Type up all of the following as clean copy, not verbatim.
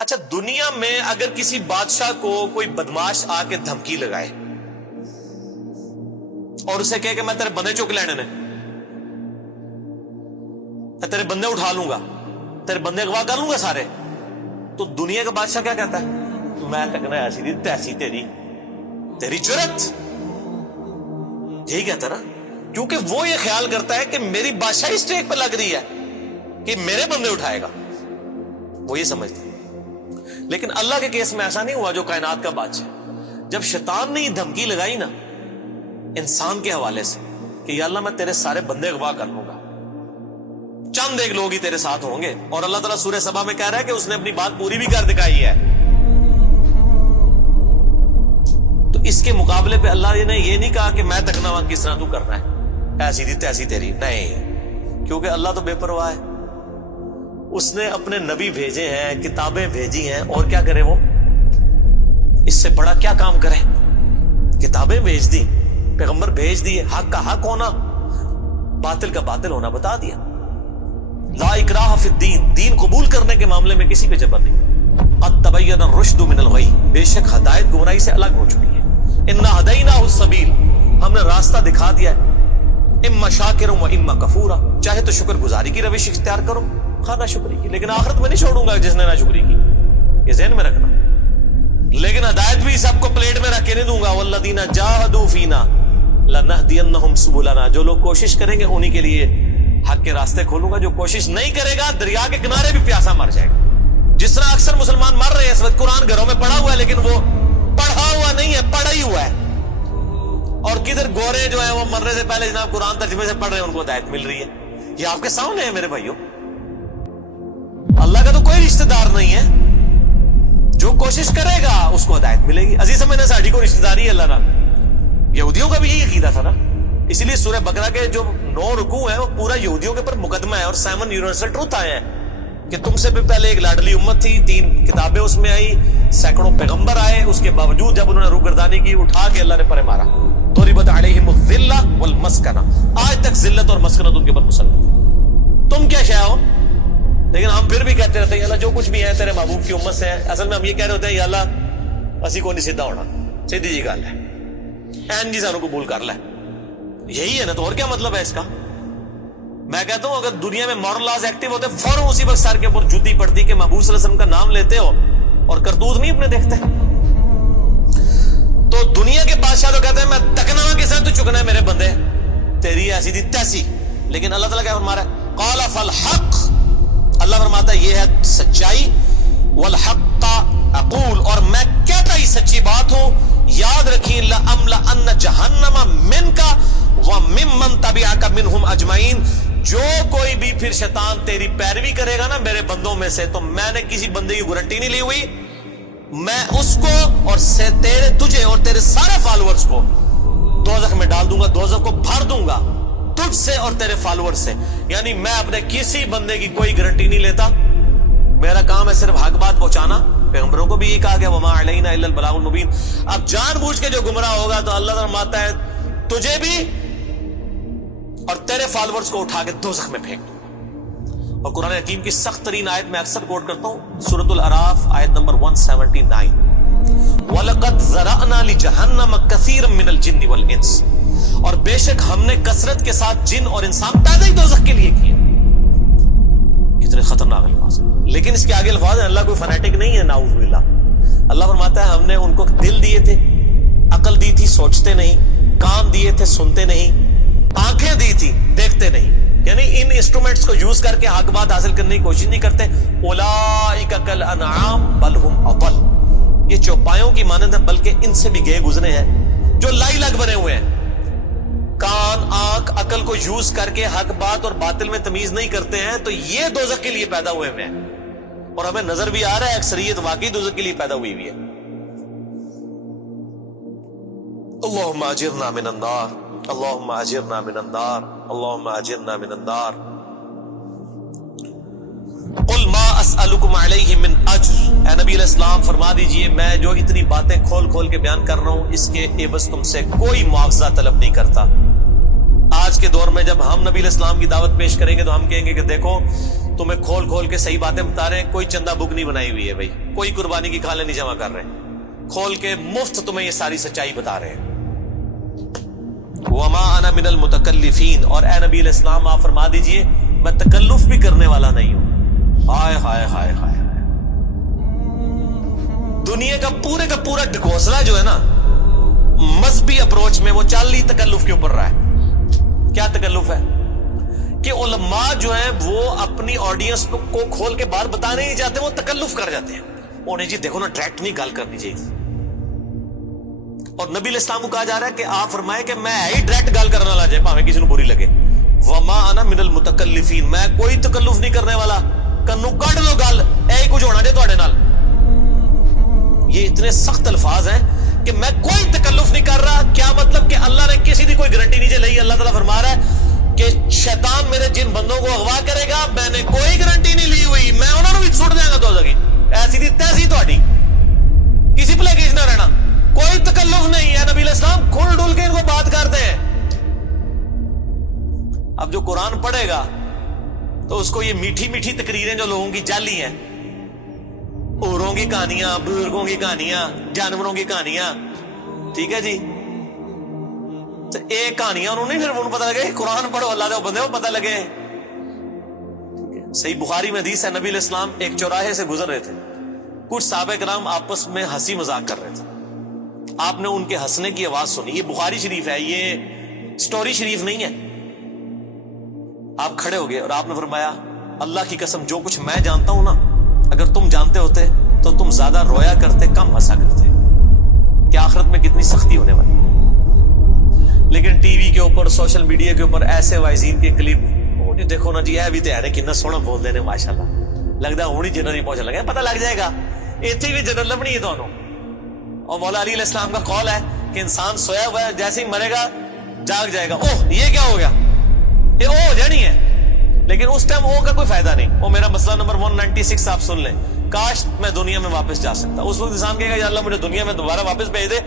اچھا، دنیا میں اگر کسی بادشاہ کو کوئی بدماش آ کے دھمکی لگائے اور اسے کہے کہ میں تیرے بندے چک لینے نے، میں تیرے بندے اٹھا لوں گا، تیرے بندے اغوا کر لوں گا سارے، تو دنیا کا بادشاہ کیا کہتا ہے؟ میں تکنا ایسی دی تیسی تیری جرت، یہی کہتا نا، کیونکہ وہ یہ خیال کرتا ہے کہ میری بادشاہی اسٹیک پہ لگ رہی ہے کہ میرے بندے اٹھائے گا، وہ یہ سمجھتا ہے۔ لیکن اللہ کے کیس میں ایسا نہیں ہوا جو کائنات کا بادشاہ، جب شیطان نے یہ دھمکی لگائی نا انسان کے حوالے سے کہ یا اللہ میں تیرے سارے بندے اغوا کر لوں گا، چند ایک لوگ ہی تیرے ساتھ ہوں گے، اور اللہ تعالیٰ سورہ سبا میں کہہ رہا ہے کہ اس نے اپنی بات پوری بھی کر دکھائی ہے، تو اس کے مقابلے پہ اللہ نے یہ نہیں کہا کہ میں تکنا وہاں کس طرح تو کرنا ہے، ایسی دی تیسی تیری، نہیں، کیونکہ اللہ تو بے پرواہ ہے، اس نے اپنے نبی بھیجے ہیں، کتابیں بھیجی ہیں، اور کیا کرے وہ؟ اس سے بڑا کیا کام کرے؟ کتابیں بھیج دی، پیغمبر بھیج دیے، حق کا حق ہونا، باطل کا باطل ہونا بتا دیا۔ لا اکراہ فی الدین، دین قبول کرنے کے معاملے میں کسی پہ جبر نہیں۔ قد تبین الرشد من الغی، بے شک ہدایت گمراہی سے الگ ہو چکی ہے۔ انا ہدیناہ السبیل، ہم نے راستہ دکھا دیا ہے، اما شاکر و اما کفورا، چاہے تو شکر گزاری کی روش اختیار کرو، خانہ شکری کی، لیکن آخرت میں نہیں چھوڑوں گا جس نے نہ شکری کی، یہ ذہن میں رکھنا۔ لیکن ہدایت بھی سب کو پلیٹ میں رکھ کے نہیں دوں گا، والذین جاہدوا فینا لنہدینہم سبلنا، جو لوگ کوشش کریں گے انہی کے لیے حق کے راستے کھولوں گا، جو کوشش نہیں کرے گا دریا کے کنارے بھی پیاسا مر جائے گا۔ جس طرح اکثر مسلمان مر رہے ہیں اس وقت، قرآن گھروں میں پڑھا ہوا ہے لیکن وہ پڑھا ہوا نہیں ہے، پڑھا ہی ہوا ہے، اور کدھر گورے جو ہیں وہ مرنے سے پہلے جناب قرآن ترجمے سے پڑھ رہے ہیں، ان کو ہدایت مل رہی ہے۔ یہ آپ کے سامنے ہے میرے بھائیوں، اللہ کا تو کوئی رشتہ دار نہیں ہے، جو کوشش کرے گا اس کو ہدایت ملے گی۔ عزیز سمجھنا، ساڑھی کو رشتہ داری ہے اللہ نال، یہودیوں کا بھی یہی عقیدہ تھا نا، اسی لیے سورہ بقرہ کے جو 9 رکوع ہیں وہ پورا یہودیوں کے اوپر مقدمہ ہے، اور 7 یونیورسل ٹروتھ آئے ہیں کہ تم سے بھی پہلے ایک لاڈلی امت تھی، 3 کتابیں اس میں آئی، سینکڑوں پیغمبر آئے، اس کے باوجود جب انہوں نے روگردانی کی اٹھا کے اللہ نے پرے مارا، ضربت علیہم الذلہ والمسکنہ، آج تک ذلت اور مسکنت ان کے اوپر مسلط ہے۔ تم کیا شے ہو؟ لیکن ہم پھر بھی کہتے رہتے ہیں یا اللہ جو کچھ بھی ہے تیرے محبوب کی امت سے ہے۔ اصل میں ہم یہ کہہ رہے ہوتے ہیں یا اللہ اسی کو نہیں سیدھا ہونا، سیدھی جی گل ہے، این جی سانو قبول کر لے، یہی ہے نا، تو اور کیا مطلب ہے اس کا؟ میں کہتا ہوں اگر دنیا میں مورل لاز ایکٹیو ہوتے فوراً اسی وقت سر کے اوپر جوتی پڑتی کہ محبوب صلی اللہ علیہ وسلم کا نام لیتے ہو اور کرتوت نہیں اپنے دیکھتے۔ تو دنیا کے بادشاہ تو کہتے ہیں میں تکنا کے ساتھ تو چکنا ہے میرے بندے، تیری ایسی دی تیسی، لیکن اللہ تعالیٰ کیا فرما رہا ہے؟ قال فالحق، اللہ فرماتا ہے یہ ہے سچائی، والحق اقول، اور میں کہتا ہی سچی بات ہوں، یاد رکھیں لأملأن جہنم منک وممن تبعک منہم اجمعین، جو کوئی بھی پھر شیطان تیری پیروی کرے گا نا میرے بندوں میں سے، تو میں نے کسی بندے کی گارنٹی نہیں لی ہوئی، میں اس کو اور تجھے اور تیرے سارے فالوورز کو دوزخ میں ڈال دوں گا، دوزخ کو بھر دوں گا تجھ سے اور تیرے فالوور سے۔ یعنی میں اپنے کسی بندے کی کوئی گارنٹی نہیں لیتا، میرا کام ہے صرف حق بات پہنچانا۔ پیغمبروں کو بھی یہ کہا گیا وما علینا الا البلاغ المبین۔ اب جان بوجھ کے جو گمراہ ہوگا تو اللہ فرماتا ہے تجھے بھی اور تیرے فالوورز کو اٹھا کے دوزخ میں پھینک دوں۔ اور قرآن حکیم کی سخت ترین آیت میں اکثر کوٹ کرتا ہوں، سورۃ الاعراف آیت نمبر 179، وَلَقَدْ ذَرَأْنَا لِجَهَنَّمَ كَثِيرًا مِنَ الْجِنِّ وَالْإِنسِ، اور بے شک ہم نے کثرت کے ساتھ جن اور انسان پیدا ہی دوزخ کے لیے کیے۔ کتنے خطرناک الفاظ ہیں، لیکن اس کے آگے الفاظ ہیں، اللہ کوئی فنیٹک نہیں ہے، نعوذ باللہ۔ اللہ فرماتا ہے ہم نے ان کو دل دیے تھے، عقل دی تھی سوچتے نہیں، کان دیے تھے سنتے نہیں، آنکھیں دی تھی دیکھتے نہیں، یعنی ان انسٹرومنٹس کو یوز کر کے حق بات حاصل کرنے کی کوشش نہیں کرتے۔ اولئک کالانعام بل ہم اضل، یہ چوپایوں کی مانند ہے بلکہ ان سے بھی گئے گزرے ہیں۔ جو لائی لگ بنے ہوئے ہیں، کان آنکھ عقل کو یوز کر کے حق بات اور باطل میں تمیز نہیں کرتے ہیں، تو یہ دوزخ کے لیے پیدا ہوئے ہیں، اور ہمیں نظر بھی آ رہا ہے اکثریت واقعی دوزخ کے لیے پیدا ہوئی ہے۔ اللہم اجرنا من النار، اللہم اجرنا من النار، اللہم اجرنا من النار۔ قل ما اسألکم علیہ من اجر، اے نبی علیہ السلام فرما دیجئے میں جو اتنی باتیں کھول کھول کے بیان کر رہا ہوں اس کے عوض تم سے کوئی معاوضہ طلب نہیں کرتا۔ آج کے دور میں جب ہم نبی علیہ السلام کی دعوت پیش کریں گے تو ہم کہیں گے کہ دیکھو تمہیں کھول کھول کے صحیح باتیں بتا رہے ہیں, کوئی چندہ بک نہیں بنائی ہوئی ہے بھائی, کوئی قربانی کی کھالیں نہیں جمع کر رہے, کھول کے مفت تمہیں یہ ساری سچائی بتا رہے ہیں. وما انا من المتکلفین, اور اے نبی علیہ السلام آپ فرما دیجئے میں تکلف بھی کرنے والا نہیں ہوں. ہائے ہائے ہائے ہائے, دنیا کا پورا ڈھکوسلا جو ہے نا مذہبی اپروچ میں, وہ چال ہی تکلف کے اوپر رہا ہے. کیا تکلف ہے کہ علماء جو ہیں وہ اپنی آڈینس کو کھول کے بات بتانے نہیں چاہتے, وہ تکلف کر جاتے ہیں. انہیں جی دیکھو نا ڈائریکٹ نہیں گال کرنی چاہیے, اور نبی علیہ السلام کو کہا جا رہا ہے کہ آپ فرمائے کہ میں ہی ڈائریکٹ گال کرنا لا جائے پاویں کسی کو بری لگے. وما انا من المتکلفین, میں کوئی تکلف نہیں کرنے والا, کنو کڈ لو گل, اے کچھ ہونا جے تواڈے نال. یہ اتنے سخت الفاظ ہیں کہ میں کوئی تکلف نہیں کر رہا. کیا مطلب کہ اللہ نے کسی کی کوئی گارنٹی نہیں لئی. اللہ تعالیٰ فرما رہا ہے کہ شیطان میرے جن بندوں کو اغوا کرے گا, میں نے کوئی گارنٹی نہیں لی ہوئی, میں انہوں نے بھی چھوڑ دیا گا. تو ایسی دی تیسی تہاڈی, کسی پلے کیج نہ رہنا, کوئی تکلف نہیں ہے. نبی علیہ السلام کھل ڈل کے ان کو بات کرتے ہیں. اب جو قرآن پڑھے گا تو اس کو یہ میٹھی میٹھی تقریریں جو لوگوں کی جعلی ہیں, اوروں کی کہانیاں, بزرگوں کی کہانیاں, جانوروں کی کہانیاں, ٹھیک ہے جی, تو ایک کہانیاں انہوں نے, پھر انہوں پتہ لگے قرآن پڑھو اللہ دے بندے کو پتہ لگے. صحیح بخاری میں حدیث ہے, نبی علیہ السلام ایک چوراہے سے گزر رہے تھے, کچھ صحابہ کرام آپس میں ہنسی مذاق کر رہے تھے. آپ نے ان کے ہنسنے کی آواز سنی. یہ بخاری شریف ہے, یہ سٹوری شریف نہیں ہے. آپ کھڑے ہو گئے اور آپ نے فرمایا اللہ کی قسم جو کچھ میں جانتا ہوں نا, اگر تم جانتے ہوتے تو تم زیادہ رویا کرتے, کم ہنسا کرتے. کہ آخرت میں کتنی سختی ہونے والی. لیکن ٹی وی کے اوپر, سوشل میڈیا کے اوپر ایسے وائزین کے کلپ, وہ جی دیکھو نا جی, اے بھی تے ہے کتنا سونا بول دے نے ماشاءاللہ, لگتا ہے ہونی جنت ہی پہنچ لگے, پتہ لگ جائے گا ایتھے بھی جنت لبنی ہے تانوں. اور مولا علی علیہ السلام کا قول ہے کہ انسان سویا ہوا ہے, جیسے ہی مرے گا جاگ جائے گا. اوہ یہ کیا ہو گیا, یہ او ہو جانی ہے. لیکن اس ٹائم او کا کوئی فائدہ نہیں. وہ میرا مسئلہ نمبر 196 آپ سن لیں, کاش میں دنیا میں واپس جا سکتا. اس وقت انسان کہے گا یا اللہ مجھے دنیا میں دوبارہ واپس بھیج دے,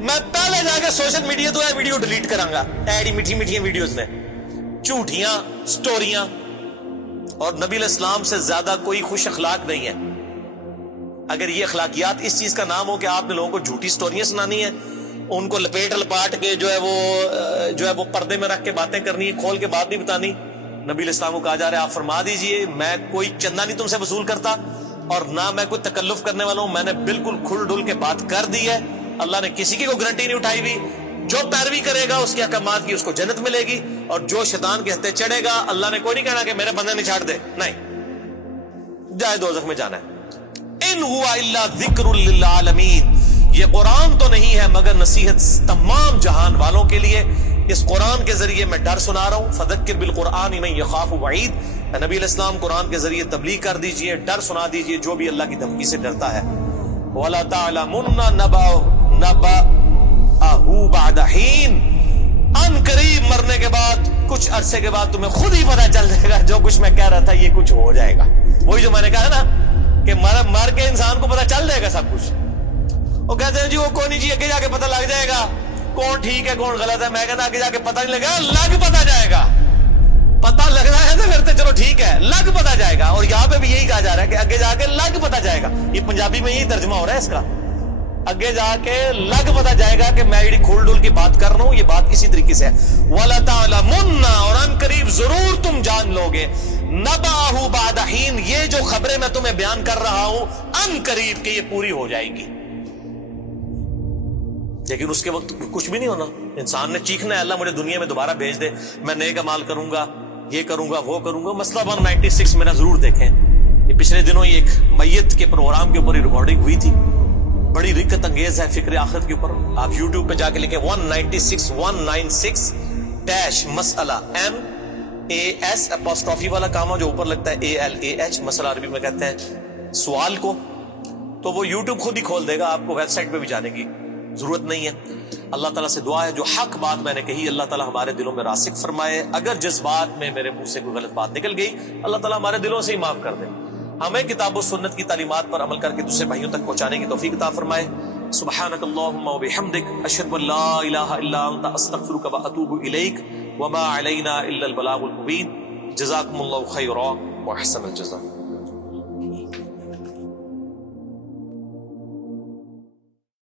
میں پہلے جا کے سوشل میڈیا تو ویڈیو ڈیلیٹ کراں گا. ایڈی میٹھی میٹھی ویڈیوز نے, جھوٹیاں سٹوریاں. اور نبی علیہ السلام سے زیادہ کوئی خوش اخلاق نہیں ہے. اگر یہ اخلاقیات اس چیز کا نام ہو کہ آپ نے لوگوں کو جھوٹی سٹوریاں سنانی ہیں, ان کو لپیٹ لپاٹ کے جو ہے وہ پردے میں رکھ کے باتیں کرنی ہے, کھول کے بات نہیں بتانی. نبی علیہ السلام کو کہا جا رہا ہے آپ فرما دیجئے میں کوئی چندہ نہیں تم سے وصول کرتا, اور نہ میں کوئی تکلف کرنے والا ہوں. میں نے بالکل کھل ڈل کے بات کر دی ہے. اللہ نے کسی کی کوئی گارنٹی نہیں اٹھائی ہوئی. جو پیروی کرے گا اس کے احکامات کی اس کو جنت ملے گی, اور جو شیطان کے ہتھے چڑھے گا اللہ نے کوئی نہیں کہنا کہ میرے بندے نہیں چھاڑ دے, نہیں, جائے دوزخ میں جانا ہے. ان ہوا الا ذکر للعالمین, یہ قرآن تو نہیں ہے مگر نصیحت تمام جہان والوں کے لیے. اس قرآن کے ذریعے میں ڈر سنا رہا ہوں. فذکر بالقرآن من یخاف وعید, نبی علیہ السلام قرآن کے ذریعے تبلیغ کر دیجئے, ڈر سنا دیجئے جو بھی اللہ کی دھمکی سے ڈرتا ہے. وَلَا تَعْلَمُنَّ نَبَأَهُ بَعْدَ حِينٍ, ان قریب مرنے کے بعد کچھ عرصے کے بعد تمہیں خود ہی پتہ چل جائے گا جو کچھ میں کہہ رہا تھا یہ کچھ ہو جائے گا. وہی جو میں نے کہا نا کہ مر کے انسان کو پتہ چل جائے گا سب کچھ. وہ کہتے ہیں جی وہ کوئی نہیں جی, آگے جا کے پتہ لگ جائے گا کون ٹھیک ہے کون غلط ہے. میں کہتا آگے جا کے پتہ نہیں لگا, لگ پتہ جائے گا. پتہ لگ رہا ہے تو پھر تو چلو ٹھیک ہے, لگ پتہ جائے گا. اور یہاں پہ بھی یہی کہا جا رہا ہے کہ آگے جا کے لگ پتہ جائے گا. یہ پنجابی میں یہی ترجمہ ہو رہا ہے اس کا, آگے جا کے لگ پتہ جائے گا کہ میں یہ کھول ڈول کی بات کر رہا ہوں, یہ بات اسی طریقے سے ہے. وَلَا تَعْلَمُنَّ, اور ان قریب ضرور تم جان لوگے, نَبَأَهُ بَعْدَ حِينٍ, یہ جو خبریں میں تمہیں بیان کر رہا ہوں ان قریب کہ یہ پوری ہو جائے گی. لیکن اس کے وقت کچھ بھی نہیں ہونا. انسان نے چیخنا ہے اللہ مجھے دنیا میں دوبارہ بھیج دے, میں نیک اعمال کروں گا, یہ کروں گا وہ کروں گا. مسئلہ 196 میرا ضرور دیکھیں, یہ پچھلے دنوں ہی ایک میت کے پروگرام کے اوپر ہی ریکارڈنگ ہوئی تھی, بڑی رکت انگیز ہے فکر آخرت کے اوپر. آپ یوٹیوب پہ جا کے لکھیں 196 مسئلہ, MAS والا کام جو اوپر لگتا ہے ALAH, مسئلہ عربی میں کہتے ہیں سوال کو, تو وہ یوٹیوب خود ہی کھول دے گا, آپ کو ویب سائٹ پہ بھی جانے کی ضرورت نہیں ہے. اللہ تعالیٰ سے دعا ہے جو حق بات میں نے کہی اللہ تعالیٰ ہمارے دلوں میں راسخ فرمائے. اگر جس بات میں میرے منہ سے کوئی غلط بات نکل گئی اللہ تعالیٰ ہمارے دلوں سے ہی معاف کر دے. ہمیں کتاب و سنت کی تعلیمات پر عمل کر کے دوسرے بھائیوں تک پہنچانے کی توفیق عطا فرمائے. سبحانک اللہم و بحمدک, اشہد ان لا الہ الا انت, استغفرک و اتوب الیک, وما علینا الا البلاغ المبین. جزاکم اللہ خیرا. واحسن الجزاء.